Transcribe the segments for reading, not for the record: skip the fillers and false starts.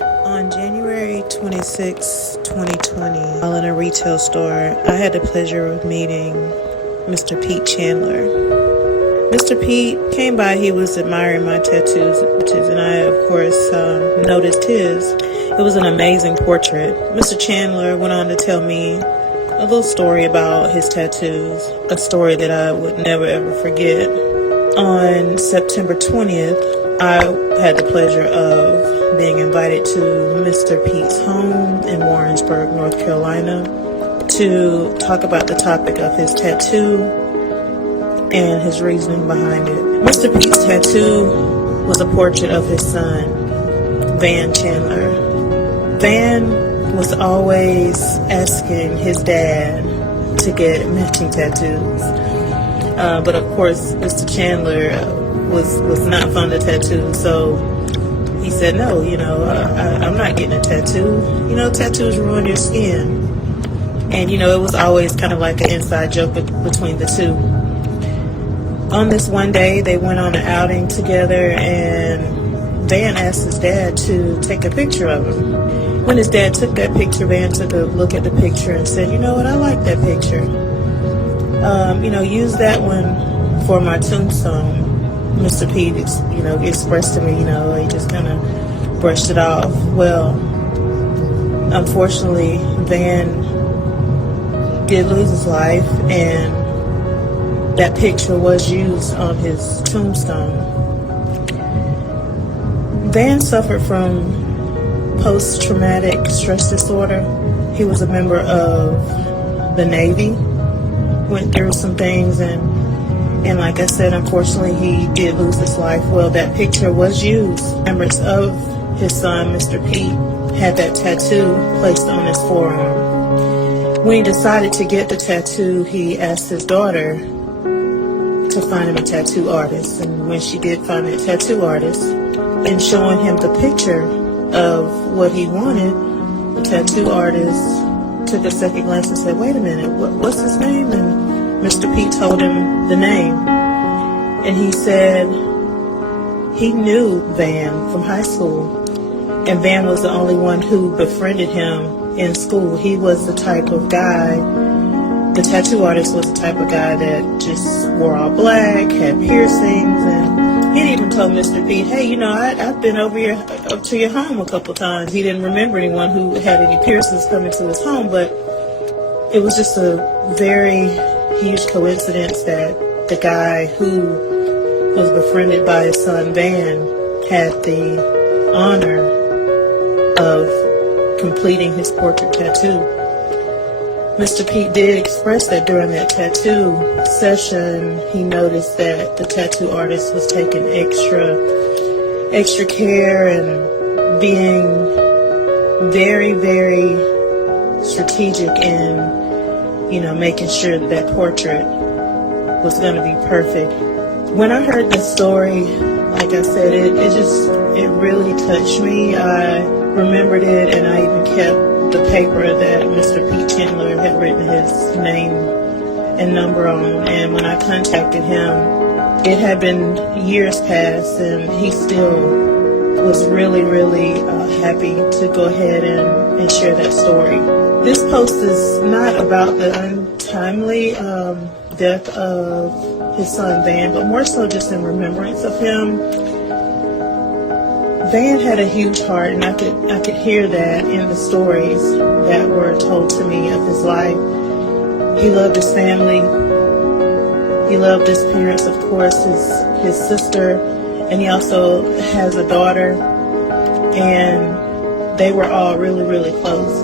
On January 26, 2020, while in a retail store, I had the pleasure of meeting Mr. Pete Chandler. Mr. Pete came by, he was admiring my tattoos, and I, of course, noticed his. It was an amazing portrait. Mr. Chandler went on to tell me a little story about his tattoos, a story that I would never ever forget. On September 20th, I had the pleasure of being invited to Mr. Pete's home in Warrensburg, North Carolina, to talk about the topic of his tattoo and his reasoning behind it. Mr. Pete's tattoo was a portrait of his son, Van Chandler. Van was always asking his dad to get matching tattoos. But of course, Mr. Chandler was not fond of tattoos, so he said, no, I'm not getting a tattoo. Tattoos ruin your skin. And, it was always kind of like an inside joke between the two. On this one day, they went on an outing together, and Van asked his dad to take a picture of him. When his dad took that picture, Van took a look at the picture and said, you know what, I like that picture. Use that one for my tombstone. Mr. Pete, expressed to me, he just kind of brushed it off. Well, unfortunately, Van did lose his life, and that picture was used on his tombstone. Van suffered from post-traumatic stress disorder. He was a member of the Navy, went through some things, and like I said, unfortunately, he did lose his life. Well, that picture was used. Members of his son, Mr. Pete, had that tattoo placed on his forearm. When he decided to get the tattoo, he asked his daughter to find him a tattoo artist. And when she did find that tattoo artist, and showing him the picture of what he wanted, the tattoo artist took a second glance and said, wait a minute, what's his name? And Mr. Pete told him the name. And he said he knew Van from high school. And Van was the only one who befriended him in school. He was the type of guy, the tattoo artist was the type of guy that just wore all black, had piercings, and he even told Mr. Pete, hey, I've been up to your home a couple times. He didn't remember anyone who had any piercings coming to his home, but it was just a very huge coincidence that the guy who was befriended by his son Van had the honor of completing his portrait tattoo. Mr. Pete did express that during that tattoo session, he noticed that the tattoo artist was taking extra care and being very, very strategic in, making sure that portrait was going to be perfect. When I heard this story, like I said, it really touched me. I remembered it, and I even kept the paper that Mr. Pete Chandler had written his name and number on. And when I contacted him, it had been years past, and he still was really, really happy to go ahead and share that story. This post is not about the untimely death of his son Van, but more so just in remembrance of him. Van had a huge heart, and I could hear that in the stories that were told to me of his life. He loved his family. He loved his parents, of course, his sister, and he also has a daughter, and they were all really, really close.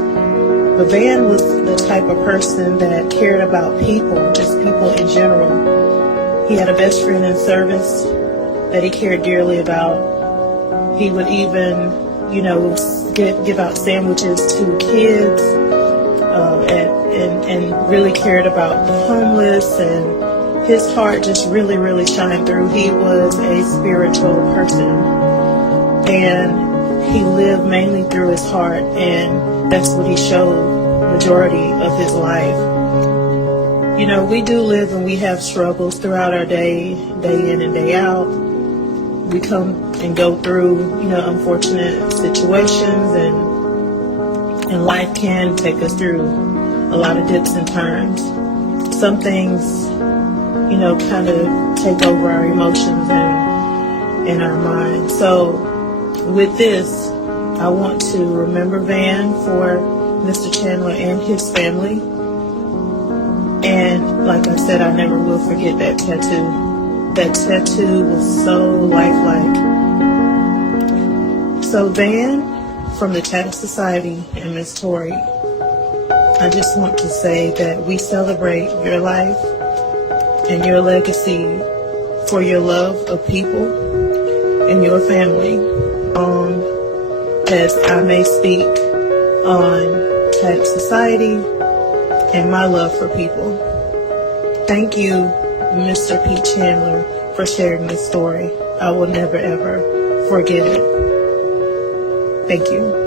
But Van was the type of person that cared about people, just people in general. He had a best friend in service that he cared dearly about. He would even, give out sandwiches to kids, and really cared about the homeless, and his heart just really, really shined through. He was a spiritual person, and he lived mainly through his heart, and that's what he showed majority of his life. We do live and we have struggles throughout our day in and day out. we come and go through, unfortunate situations, and life can take us through a lot of dips and turns. Some things, kind of take over our emotions and our minds. So with this, I want to remember Van for Mr. Chandler and his family. And like I said, I never will forget that tattoo. That tattoo was so lifelike. So Van, from the Tattoo Society, and Miss Tori, I just want to say that we celebrate your life and your legacy for your love of people and your family. As I may speak on Tattoo Society and my love for people. Thank you, Mr. Pete Chandler, for sharing this story. I will never, ever forget it. Thank you.